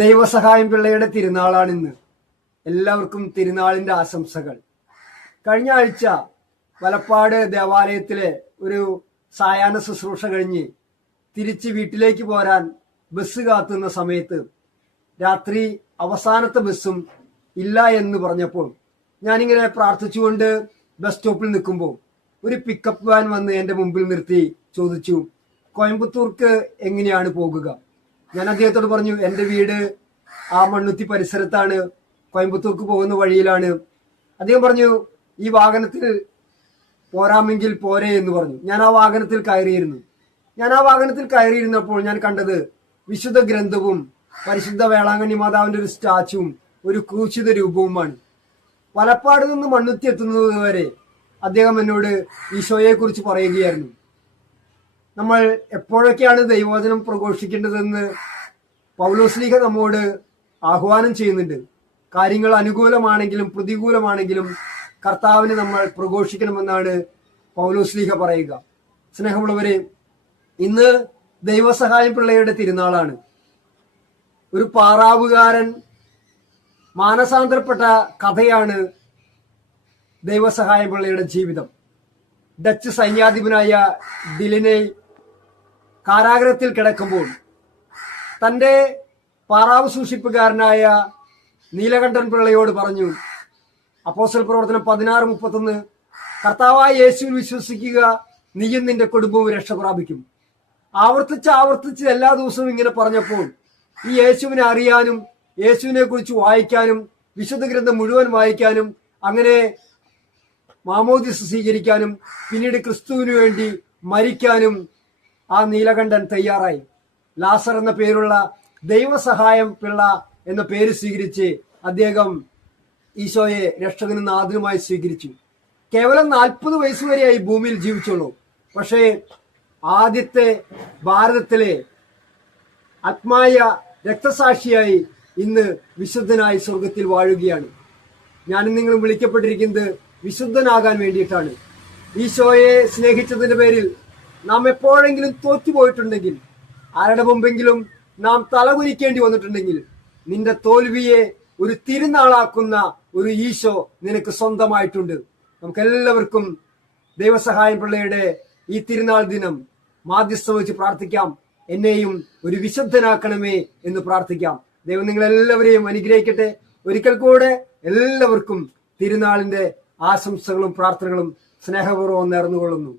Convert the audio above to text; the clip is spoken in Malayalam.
ദൈവസഹായം പിള്ളയുടെ തിരുനാളാണിന്ന്. എല്ലാവർക്കും തിരുനാളിന്റെ ആശംസകൾ. കഴിഞ്ഞ ആഴ്ച വലപ്പാട് ദേവാലയത്തിലെ ഒരു സായാഹ്ന ശുശ്രൂഷ കഴിഞ്ഞ് തിരിച്ച് വീട്ടിലേക്ക് പോരാൻ ബസ് കാത്തുന്ന സമയത്ത് രാത്രി അവസാനത്തെ ബസ്സും ഇല്ല എന്ന് പറഞ്ഞപ്പോൾ ഞാനിങ്ങനെ പ്രാർത്ഥിച്ചുകൊണ്ട് ബസ് സ്റ്റോപ്പിൽ നിൽക്കുമ്പോൾ ഒരു പിക്കപ്പ് വാൻ വന്ന് എൻ്റെ മുമ്പിൽ നിർത്തി ചോദിച്ചു, കോയമ്പത്തൂർക്ക് എങ്ങനെയാണ് പോകുക? ഞാൻ അദ്ദേഹത്തോട് പറഞ്ഞു, എൻ്റെ വീട് ആ മണ്ണുത്തി പരിസരത്താണ്, കോയമ്പത്തൂർക്ക് പോകുന്ന വഴിയിലാണ്. അദ്ദേഹം പറഞ്ഞു, ഈ വാഹനത്തിൽ പോരാമെങ്കിൽ പോരെ എന്ന് പറഞ്ഞു. ഞാൻ ആ വാഹനത്തിൽ കയറിയിരുന്നപ്പോൾ ഞാൻ കണ്ടത് വിശുദ്ധ ഗ്രന്ഥവും പരിശുദ്ധ വേളാങ്കണ്ണി മാതാവിന്റെ ഒരു സ്റ്റാച്ചുവും ഒരു ക്രൂശിത രൂപവുമാണ്. വലപ്പാട് നിന്ന് മണ്ണുത്തി എത്തുന്നത് വരെ അദ്ദേഹം എന്നോട് ഈശോയെ കുറിച്ച് പറയുകയായിരുന്നു. നമ്മൾ എപ്പോഴൊക്കെയാണ് ദൈവവചനം പ്രഘോഷിക്കേണ്ടതെന്ന് പൗലോസ്ലീഹ നമ്മോട് ആഹ്വാനം ചെയ്യുന്നുണ്ട്. കാര്യങ്ങൾ അനുകൂലമാണെങ്കിലും പ്രതികൂലമാണെങ്കിലും കർത്താവിനെ നമ്മൾ പ്രഘോഷിക്കണമെന്നാണ് പൗലോസ്ലീഹ പറയുക. സ്നേഹമുള്ളവരെ, ഇന്ന് ദൈവസഹായം പിള്ളയുടെ തിരുനാളാണ്. ഒരു പാറാവുകാരൻ മാനസാന്തരപ്പെട്ട കഥയാണ് ദൈവസഹായം പിള്ളയുടെ ജീവിതം. ഡച്ച് സൈന്യാധിപനായ ഡിലിനെ കാരാഗ്രഹത്തിൽ കിടക്കുമ്പോൾ തന്റെ പാറാവ് സൂക്ഷിപ്പുകാരനായ നീലകണ്ഠൻ പിള്ളയോട് പറഞ്ഞു, അപ്പോസ്തല പ്രവർത്തനം 16:31, കർത്താവായ യേശുവിൽ വിശ്വസിക്കുക, നീയും നിന്റെ കുടുംബവും രക്ഷ പ്രാപിക്കും. ആവർത്തിച്ച് എല്ലാ ദിവസവും ഇങ്ങനെ പറഞ്ഞപ്പോൾ ഈ യേശുവിനെ അറിയാനും യേശുവിനെ കുറിച്ച് വായിക്കാനും വിശുദ്ധ ഗ്രന്ഥം മുഴുവൻ വായിക്കാനും അങ്ങനെ മാമോദിസ സ്വീകരിക്കാനും പിന്നീട് ക്രിസ്തുവിനു വേണ്ടി മരിക്കാനും ആ നീലകണ്ഠൻ തയ്യാറായി. ലാസർ എന്ന പേരുള്ള ദൈവസഹായം പിള്ള എന്ന പേര് സ്വീകരിച്ച് അദ്ദേഹം ഈശോയെ രക്ഷകനും നാഥനുമായി സ്വീകരിച്ചു. കേവലം 40 വയസ്സ് വരെയായി ഭൂമിയിൽ ജീവിച്ചുള്ളൂ. പക്ഷേ ആദ്യത്തെ ഭാരതത്തിലെ ആത്മായ രക്തസാക്ഷിയായി ഇന്ന് വിശുദ്ധനായി സ്വർഗത്തിൽ വാഴുകയാണ്. ഞാനും നിങ്ങളും വിളിക്കപ്പെട്ടിരിക്കുന്നത് വിശുദ്ധനാകാൻ വേണ്ടിയിട്ടാണ്. ഈശോയെ സ്നേഹിച്ചതിന്റെ പേരിൽ നാം എപ്പോഴെങ്കിലും തോറ്റുപോയിട്ടുണ്ടെങ്കിൽ, ആരുടെ മുമ്പെങ്കിലും നാം തലകുനിക്കേണ്ടി വന്നിട്ടുണ്ടെങ്കിൽ, നിന്റെ തോൽവിയെ ഒരു തിരുനാളാക്കുന്ന ഒരു ഈശോ നിനക്ക് സ്വന്തമായിട്ടുണ്ട്. നമുക്കെല്ലാവർക്കും ദൈവസഹായം പിള്ളയുടെ ഈ തിരുനാൾ ദിനം മാധ്യസ്ഥം വെച്ച് പ്രാർത്ഥിക്കാം. എന്നെയും ഒരു വിശുദ്ധനാക്കണമേ എന്ന് പ്രാർത്ഥിക്കാം. ദൈവം നിങ്ങളെല്ലാവരെയും അനുഗ്രഹിക്കട്ടെ. ഒരിക്കൽ കൂടെ എല്ലാവർക്കും തിരുനാളിന്റെ ആശംസകളും പ്രാർത്ഥനകളും സ്നേഹപൂർവ്വം നേർന്നുകൊള്ളുന്നു.